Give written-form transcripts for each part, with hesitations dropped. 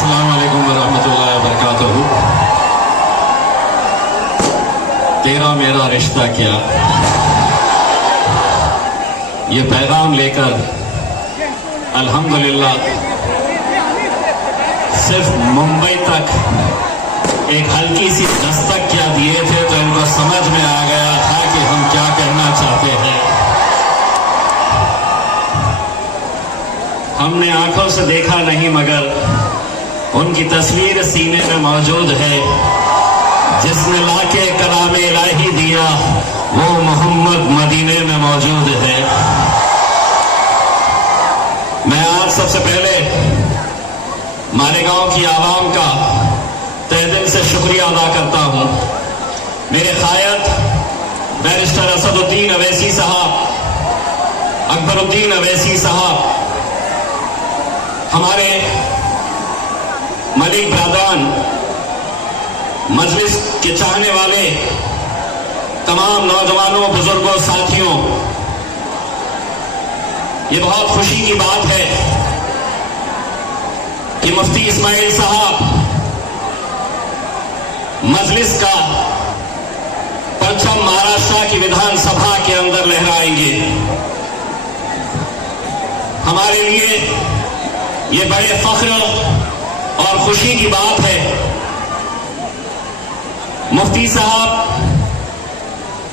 अस्सलाम वालेकुम वरहमतुल्लाहि वबरकातुहू। तेरा मेरा रिश्ता क्या, ये पैगाम लेकर अल्हम्दुलिल्लाह सिर्फ मुंबई तक एक हल्की सी दस्तक क्या दिए थे तो इनको समझ में आ गया था कि हम क्या कहना चाहते हैं। हमने आंखों से देखा नहीं मगर उनकी तस्वीर सीने में मौजूद है। जिसने लाके कलाम इलाही दिया वो मोहम्मद मदीने में मौजूद है। मैं आज सबसे पहले मालेगांव की आवाम का तहे दिल से शुक्रिया अदा करता हूं। मेरे कायद बैरिस्टर असदुद्दीन अवैसी साहब, अकबरुद्दीन अवैसी साहब, हमारे मलिक ब्रादान, मजलिस के चाहने वाले तमाम नौजवानों, बुजुर्गों, साथियों, ये बहुत खुशी की बात है कि मुफ्ती इस्माइल साहब मजलिस का परचम महाराष्ट्र की विधानसभा के अंदर लहराएंगे। हमारे लिए ये बड़े फख्र और खुशी की बात है। मुफ्ती साहब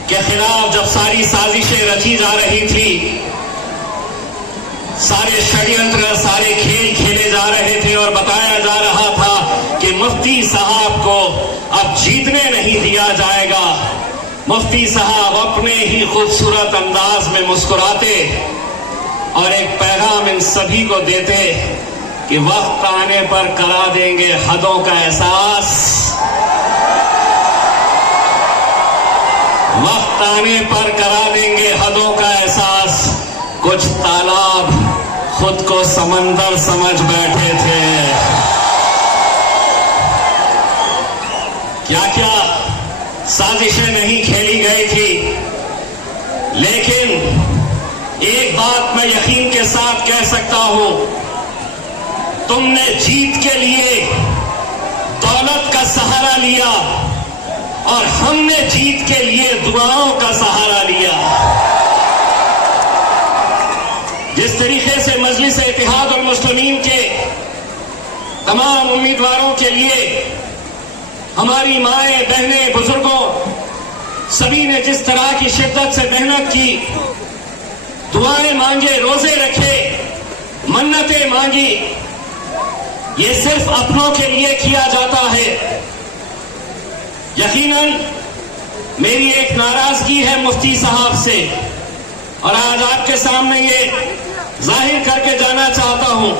के खिलाफ जब सारी साजिशें रची जा रही थी, सारे षड्यंत्र, सारे खेल खेले जा रहे थे और बताया जा रहा था कि मुफ्ती साहब को अब जीतने नहीं दिया जाएगा। मुफ्ती साहब अपने ही खूबसूरत अंदाज में मुस्कुराते और एक पैगाम इन सभी को देते कि वक्त आने पर करा देंगे हदों का एहसास, वक्त आने पर करा देंगे हदों का एहसास। कुछ तालाब खुद को समंदर समझ बैठे थे। क्या क्या साजिशें नहीं खेली गई थी, लेकिन एक बात मैं यकीन के साथ कह सकता हूं, तुमने जीत के लिए दौलत का सहारा लिया और हमने जीत के लिए दुआओं का सहारा लिया। जिस तरीके से मजलिस इत्तेहाद और मुस्लिमीन के तमाम उम्मीदवारों के लिए हमारी माएं, बहनें, बुजुर्गों सभी ने जिस तरह की शिद्दत से मेहनत की, दुआएं मांगे, रोजे रखे, मन्नतें मांगी, ये सिर्फ अपनों के लिए किया जाता है। यकीनन मेरी एक नाराजगी है मुफ्ती साहब से और आज आपके सामने ये जाहिर करके जाना चाहता हूं।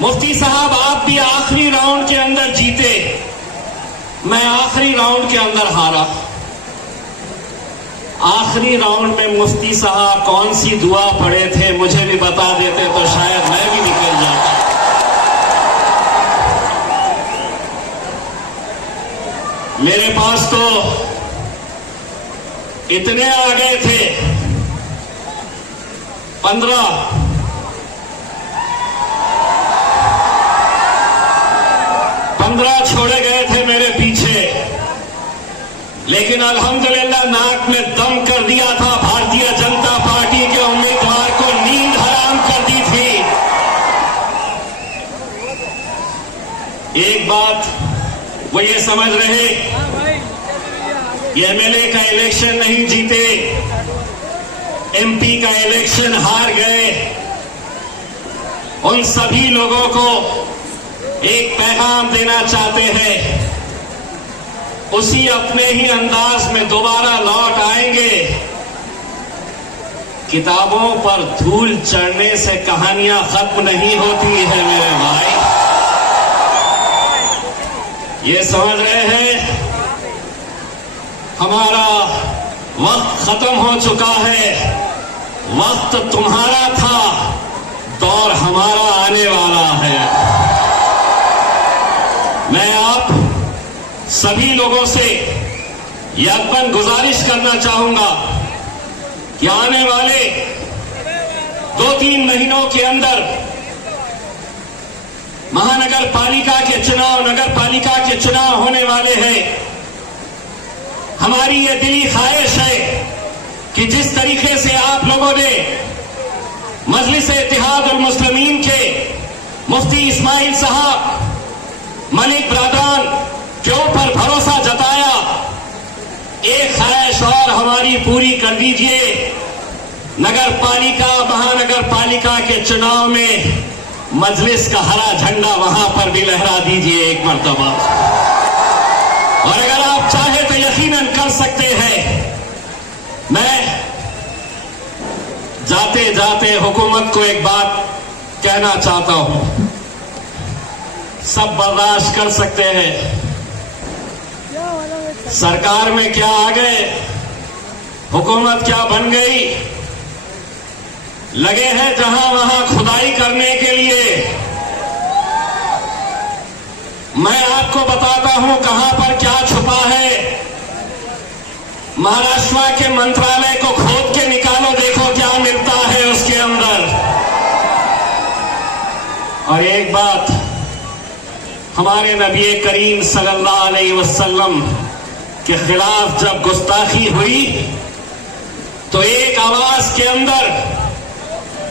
मुफ्ती साहब, आप भी आखिरी राउंड के अंदर जीते, मैं आखिरी राउंड के अंदर हारा। आखिरी राउंड में मुफ्ती साहब कौन सी दुआ पढ़े थे मुझे भी बता देते तो शायद मैं भी निकल जाता। मेरे पास तो इतने आ गए थे, 15 छोड़े गए थे मेरे पीछे, लेकिन अल्हम्दुलिल्लाह नाक में दम कर दिया था भारतीय जनता पार्टी के उम्मीदवार को, नींद हराम कर दी थी। एक बात वो ये समझ रहे, ये एमएलए का इलेक्शन नहीं जीते, एमपी का इलेक्शन हार गए। उन सभी लोगों को एक पैगाम देना चाहते हैं, उसी अपने ही अंदाज में दोबारा लौट आएंगे। किताबों पर धूल चढ़ने से कहानियां खत्म नहीं होती है मेरे भाई, ये समझ रहे हैं। हमारा वक्त खत्म हो चुका है, वक्त तुम्हारा था, दौर हमारा आने वाला है। मैं आप सभी लोगों से यकबन गुजारिश करना चाहूंगा कि आने वाले 2-3 महीनों के अंदर महानगर पालिका के चुनाव, नगर पालिका के चुनाव होने वाले हैं। हमारी ये दिली ख्वाहिश है कि जिस तरीके से आप लोगों ने मजलिस-ए-इत्तेहादुल मुस्लिमीन के मुफ्ती इस्माइल साहब, मलिक ब्रादरान के ऊपर भरोसा जताया, एक ख्वाहिश और हमारी पूरी कर दीजिए। नगर पालिका, महानगर पालिका के चुनाव में मजलिस का हरा झंडा वहां पर भी लहरा दीजिए एक मर्तबा। और अगर आप चाहे तो यकीनन कर सकते हैं। मैं जाते जाते हुकूमत को एक बात कहना चाहता हूं, सब बर्दाश्त कर सकते हैं, सरकार में क्या आ गए, हुकूमत क्या बन गई, लगे हैं जहां वहां खुदाई करने के लिए। मैं आपको बताता हूं कहां पर क्या छुपा है। महाराष्ट्र के मंत्रालय को खोद के निकालो, देखो क्या मिलता है उसके अंदर। और एक बात, हमारे नबी करीम सल्लल्लाहु अलैहि वसल्लम के खिलाफ जब गुस्ताखी हुई तो एक आवाज के अंदर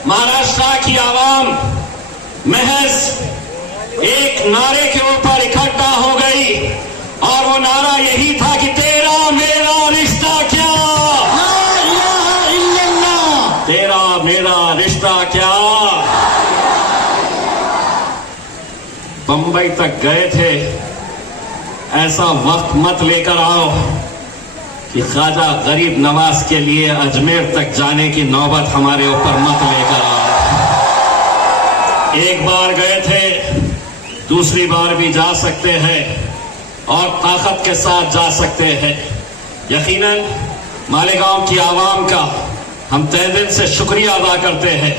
महाराष्ट्र की आवाम महज एक नारे के ऊपर इकट्ठा हो गई और वो नारा यही था कि तेरा मेरा रिश्ता क्या, ला इलाहा इल्लल्लाह, तेरा मेरा रिश्ता क्या। बंबई तक गए थे, ऐसा वक्त मत लेकर आओ कि ख्वाजा गरीब नवाज के लिए अजमेर तक जाने की नौबत हमारे ऊपर मत लेकर आओ। एक बार गए थे, दूसरी बार भी जा सकते हैं और ताकत के साथ जा सकते हैं। यकीनन मालेगांव की आवाम का हम तहे दिल से शुक्रिया अदा करते हैं।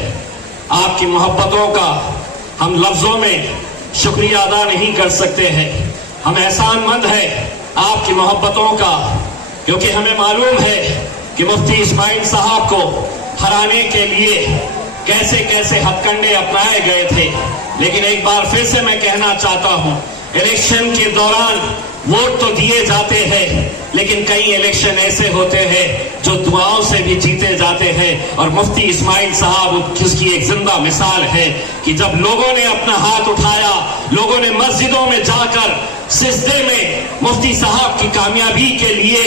आपकी मोहब्बतों का हम लफ्जों में शुक्रिया अदा नहीं कर सकते हैं। हम एहसानमंद हैं आपकी मोहब्बतों का, क्योंकि हमें मालूम है कि मुफ्ती इस्माइल साहब को हराने के लिए कैसे कैसे हथकंडे अपनाए गए थे। लेकिन एक बार फिर से मैं कहना चाहता हूं, इलेक्शन के दौरान वोट तो दिए जाते हैं, लेकिन कई इलेक्शन ऐसे होते हैं जो दुआओं से भी जीते जाते हैं। और मुफ्ती इस्माइल साहब जिसकी एक जिंदा मिसाल है कि जब लोगों ने अपना हाथ उठाया, लोगों ने मस्जिदों में जाकर सिजदे में मुफ्ती साहब की कामयाबी के लिए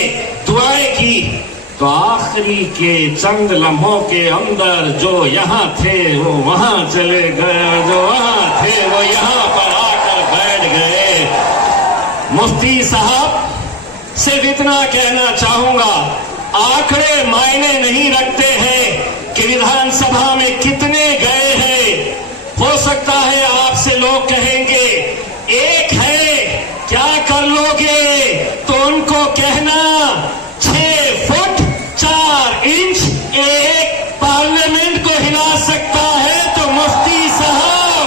दुआएं की, तो आखिरी के चंद लम्हों के अंदर जो यहां थे वो वहां चले गए, जो वहां थे वो यहां पर आकर बैठ गए। मुफ्ती साहब सिर्फ इतना कहना चाहूंगा, आंकड़े मायने नहीं रखते हैं कि विधानसभा में कितने गए हैं। हो सकता है आपसे लोग कहेंगे एक है, क्या कर लोगे, तो उनको कहना 6 फुट 4 इंच एक पार्लियामेंट को हिला सकता है, तो मुफ्ती साहब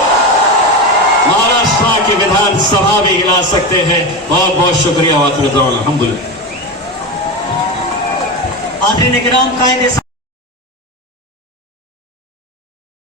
महाराष्ट्र की विधानसभा भी हिला सकते हैं। बहुत बहुत शुक्रिया। अल्हम्दुलिल्लाह। आदरीन इकराम, कायदे